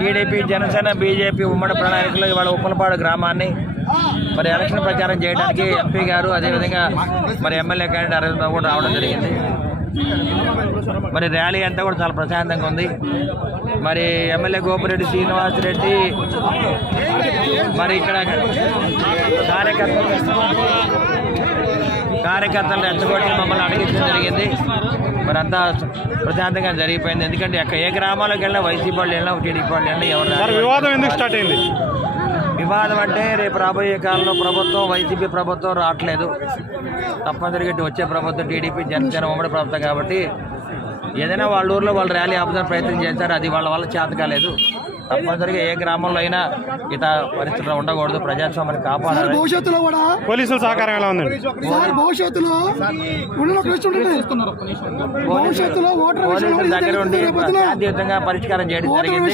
TDP, Janasena, BJP ఉమ్మడి ప్రణాళికలో ఇవాళ ఉప్పలపాడు గ్రామాన్ని మరి ఎలక్షన్ ప్రచారం చేయడానికి ఎంపీ గారు అదేవిధంగా మరి ఎమ్మెల్యే క్యాండిడేట్ అరవింద్ బాబు కూడా రావడం జరిగింది. మరి ర్యాలీ అంతా కూడా చాలా ప్రశాంతంగా ఉంది. మరి ఎమ్మెల్యే గోపిరెడ్డి శ్రీనివాసరెడ్డి మరి ఇక్కడ కార్యకర్తలు రెచ్చగొట్టి మమ్మల్ని అడిగించడం జరిగింది. మరి అంతా ప్రశాంతంగా జరిగిపోయింది. ఎందుకంటే ఏ గ్రామాలకు వెళ్ళినా వైసీపీ వాళ్ళు వెళ్ళినా టీడీపీ వాళ్ళు వెళ్ళినా ఎవరు వివాదం ఎందుకు స్టార్ట్ అయింది? వివాదం అంటే రేపు రాబోయే కాలంలో ప్రభుత్వం వైసీపీ ప్రభుత్వం రావట్లేదు, తప్పనిసరిగా వచ్చే ప్రభుత్వం టీడీపీ, జనసేన ఉమ్మడి ప్రభుత్వం కాబట్టి ఏదైనా వాళ్ళ ఊర్లో వాళ్ళు ర్యాలీ ఆపుదానికి ప్రయత్నం చేశారు. అది వాళ్ళ చేత కాలేదు. తప్పనిసరిగా ఏ గ్రామంలో అయినా ఇత పరిస్థితులు ఉండకూడదు. ప్రజాస్వామ్యాన్ని కాపాడాలి. భవిష్యత్తులో కూడా పోలీసుల సహకారం ఎలా ఉందండి? భవిష్యత్తులో పోలీసుల దగ్గర ఉండి శాంతియుతంగా పరిష్కారం చేయడం జరిగింది.